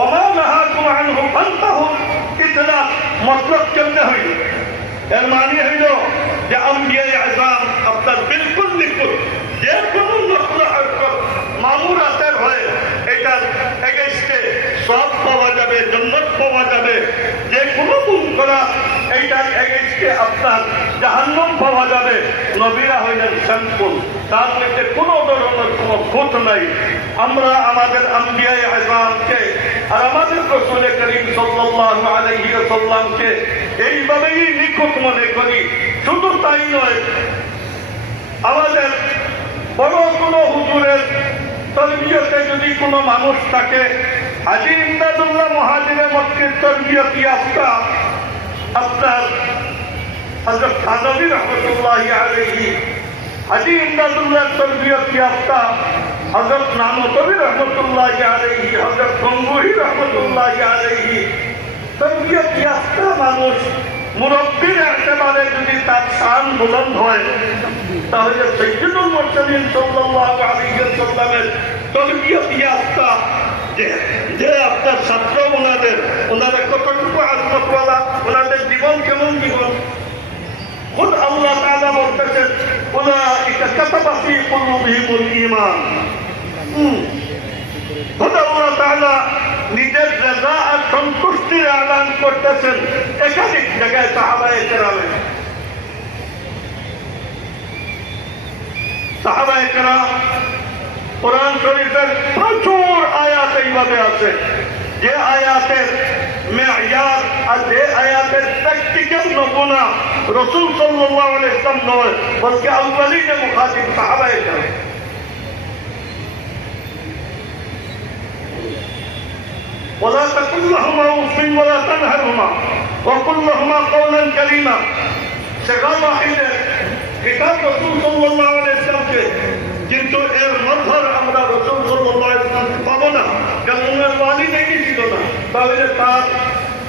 ওমা নাহাকুম আনহু ফান্তাহু ইতলা মতলব কেমনে হইল? এর মানে হইল যে আম্বিয়ায়ে আযম আপনার বিলকুল নিখুঁত, যে কোনো নকল হরকত মামুর আসার হয় এটার এগেইনস্টে সব পাওয়া যাবে, জান্নাত পাওয়া যাবে। যে কোনো গুণ করা এইটার এগেইনস্টে আপনার জাহান্নাম পাওয়া যাবে। নবীরা হইলেন স্যাম্পল, তার মধ্যে কোনো ধরনের কোনো খুঁত নাই। আমরা আমাদের আম্বিয়ায়ে আযমকে আর আমাদের রাসূল করিম সাল্লাল্লাহু আলাইহি ওয়াসাল্লামকে এইভাবেই নিখুঁত মনে করি। শুধু তাই নয়, আমাদের বড় কোনো হুজুরের তরবিয়তে যদি কোনো মানুষ থাকে, হাজী ইমদাদুল্লাহ মুহাজিরে মক্কির তরবিয়ত ইয়াফতা আপনার হযরত থানভী রাহমাতুল্লাহি আলাইহি, হাজী ইমদাদুল্লাহ তরবিয়ত ইয়াফতা হযরত নানতবী রাহমাতুল্লাহি আলাইহি, হযরত গঙ্গুহি রাহমাতুল্লাহি আলাইহি, তরবিয়ত ইয়াফতা মানুষ মুরব্বির একেবারে যদি তার শান বুলন্দ হয়, তাহলে সাইয়্যিদুল মুরসালিন সাল্লাল্লাহু আলাইহি ওয়াসাল্লামের তরবিয়ত ইয়াফতা যে আপনার ছাত্র, ওনারা কতটুকু আজমতওয়ালা, ওনাদের জীবন কেমন জীবন। খুদ আল্লাহ তাআলা বলতেছেন উলাইকা কাতাবা ফী কুলুবিহিমুল ঈমান। খুদ আল্লাহ তাআলা নিজের রেজা আর সন্তুষ্টির এলান করতেছেন একাধিক জায়গায় সাহাবায়ে কেরাম কোরআন শরীফের প্রচুর আয়াত এইভাবে আছে, যে আয়াতের মেয়ার আর যে আয়াতের প্র্যাকটিক্যাল নমুনা রাসূল সাল্লাল্লাহু আলাইহি ওয়াসাল্লাম নয়, বলকে আউয়ালিনে মুখাতিব সাহাবায়ে কেরাম। ولا تقل لهما اف ولا تنهرهما وقل لهما قولا كريما। সেখান ওয়াহিদে কিতাব রাসূল সাল্লাল্লাহু আলাইহি ওয়াসাল্লামকে, কিন্তু এর মধ্যে আমরা রাসূল সাল্লাল্লাহু আলাইহি ওয়াসাল্লামকে পাবো না, কারণ ওনার ওয়ালিদাইনই ছিল না। তাহলে তার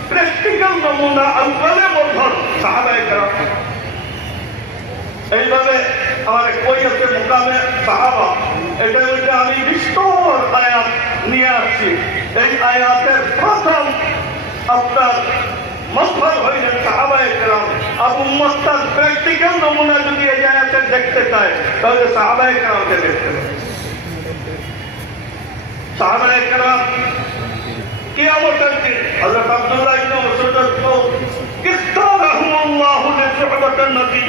প্র্যাকটিক্যাল নমুনা আউয়ালে মধ্যে সাহাবায়ে কেরাম। এইভাবে আমার কই আছে মুকামে সাহাবা, এটা হচ্ছে আমি বিস্তর আয়াত নিয়ে আসছি। এই আয়াতের প্রথম আপনার মতভেদ হইলেন সাহাবায়ে কেরাম। আর উম্মতের প্র্যাকটিক্যাল নমুনা যদি এই আয়াতে দেখতে চায়, তাহলে সাহাবায়ে কেরামকে দেখতে হবে। সাহাবায়ে কেরাম কিয়ামতের দিন হযরত আব্দুল্লাহ ইবনে মাসউদ ইখতারাহুমুল্লাহু লিসুহবাতিন নবী